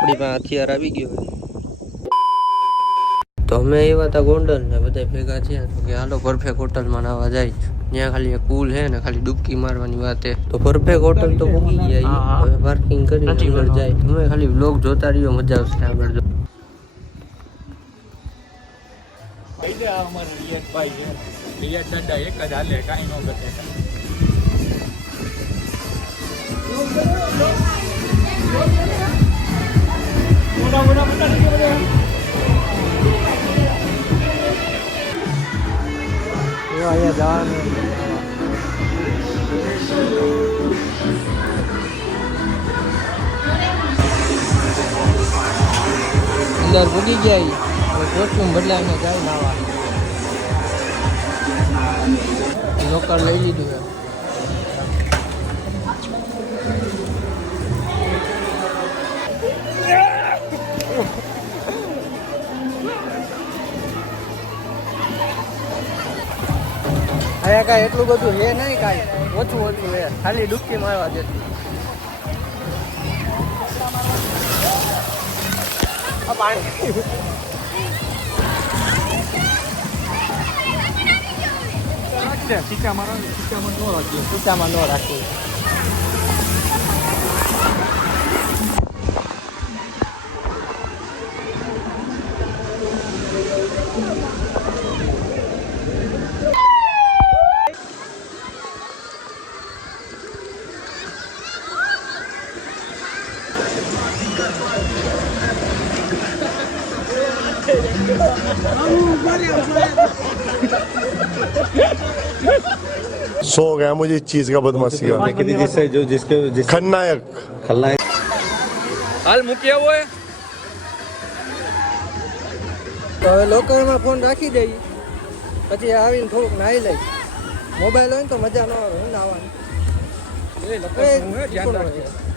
આપણી પાસે હથિયાર આવી ગયો તો અમે એવા હતા ગોંડલ ને બધા ભેગા થયા તો કે હાલો પરફેક્ટ હોટલમાં નાવા જાય ત્યાં ખાલી એક પુલ હે ને ખાલી ડૂબકી મારવાની વાત હે તો પરફેક્ટ હોટલ તો પૂગી ગયા હવે પાર્કિંગ કરી અંદર જાય તમે ખાલી વ્લોગ જોતા રહ્યો મજા આવશે આગળ જો અમારે રિયાજભાઈ છે રિયાજ દાદા એક જ હાલે કાંઈ ન ઘટે અહીંયા જવાનું અંદર પૂગી ગયા કોસ્ટ્યુમ બદલાવીને જાય નાવા લોકર લઈ લીધું હે અહીંયા કાંઈ એટલું બધું હે નહીં કાંઈ ઓછું ઓછું હે ખાલી ડૂબકી મારવા જેટલું આ પાણી સિક્કામાં ન રાખીએ सो हो गया मुझे इस चीज का बदमाशी का जिससे जो जिसके खलनायक हाल મૂકી આવો હે તો હવે લોકરમાં ફોન રાખી દઈએ પછી આવીને થોડુંક નાહી લઈ મોબાઈલ હોય ને તો મજા ન આવે હું નાવાની ધ્યાન રાખજો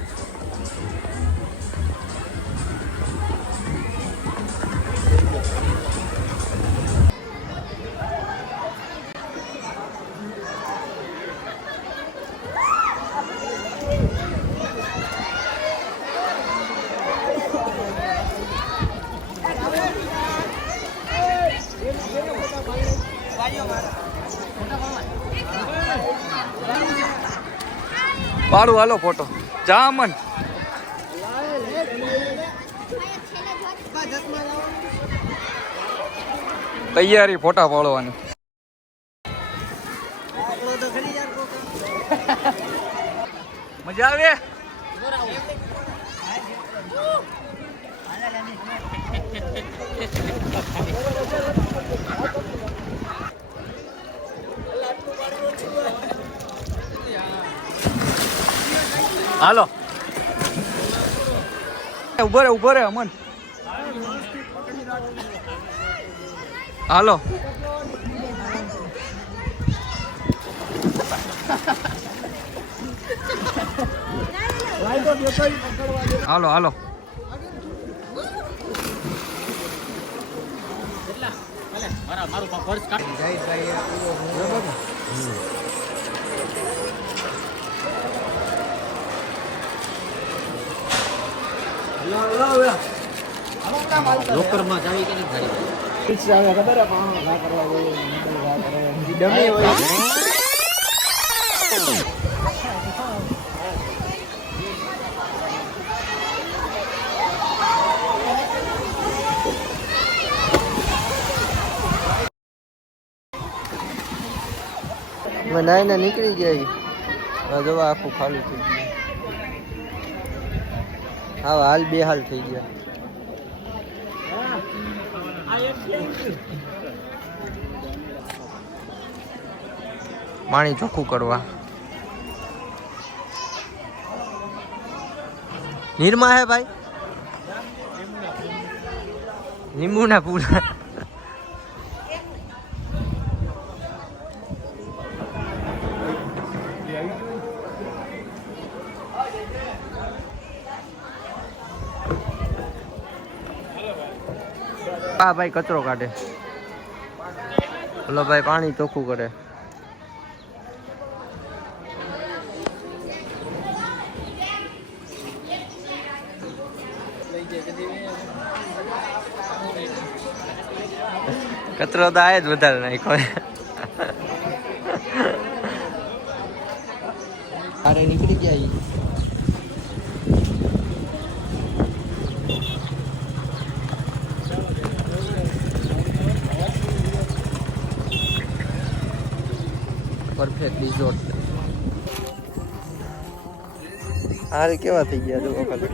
પાડું હાલો ફોટો જા અમન તૈયારી ફોટા પાડવાની મજા આવે હાલો ઉભો રે અમન હાલો હાલો હાલો લોકરમાં જાવી કે નહીં ગાડી ખબર ના કરવા ડમી હોય નાઈને નીકળી ગયા જવા આખું ખાલી થઈ ગયું હા હાલ બે હાલ થઈ ગયા પાણી ચોખ્ખું કરવા નિરમા હે ભાઈ લીંબુ ના પૂરા હા ભાઈ કચરો કાઢે ઓલો ભાઈ પાણી ચોખ્ખું કરે કચરો તો આય જ વધારે નાખ્યો અરે નીકળી ગયા પરફેક્ટ રિઝોર્ટ હારે કેવા થઈ ગયા જો ખાલી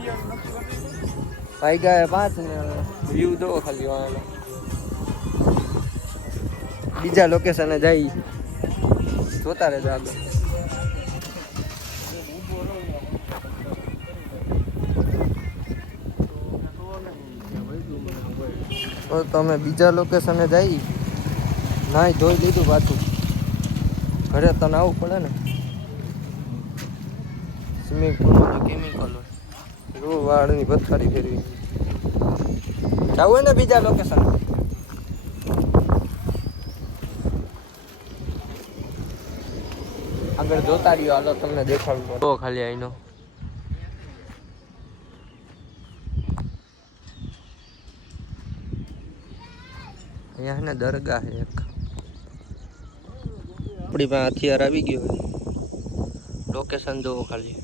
ભાઈ ગયા 5 ને વ્યૂ દો ખાલી વાળા બીજા લોકેશને જઈ જોતા રહેજો આગળ તો તમે બીજા લોકેશને જઈ નાઈ ધોઈ લીધું પાછું ઘરે તને આવવું પડે ને સ્વિમિંગ પુલમાં કેમિકલ હોય વાળની પથારી ફેરવી જવું હોય ને બીજા લોકેશન આગળ જોતા રહ્યો હાલો તમને દેખાડું તો ખાલી આઈનો અહીંયા ને દરગાહ એક આપણી પાસે હથિયાર આવી ગયો હોય લોકેશન જોવો ખાલી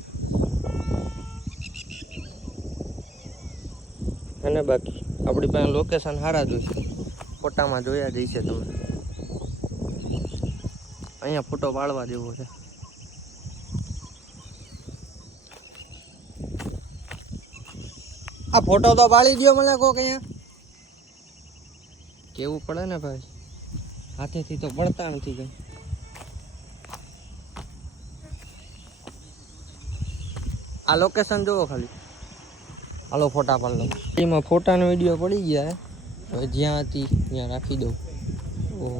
અને બાકી આપણી પાસે લોકેશન સારા જોઈશે ફોટામાં જોયા જઈશે તમે અહીંયા ફોટો પાડવા જેવો છે આ ફોટો તો પાડી દો મને કોક અહીંયા કેવું પડે ને ભાઈ હાથેથી તો પડતા નથી કઈ આ લોકેશન જોવો ખાલી હાલો ફોટા પાડ લો એમાં ફોટાનો વિડીયો પડી ગયા હવે જ્યાં હતી ત્યાં રાખી દઉં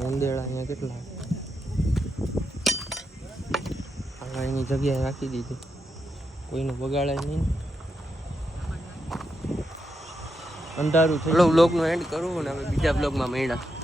ઉંદેડા અહીંયા કેટલા હવે એની જગ્યાએ રાખી દીધી કોઈનું બગાડાય નહીં અંધારું થયું બ્લોગનું એન્ડ કરવું ને હવે બીજા બ્લોગમાં મળ્યા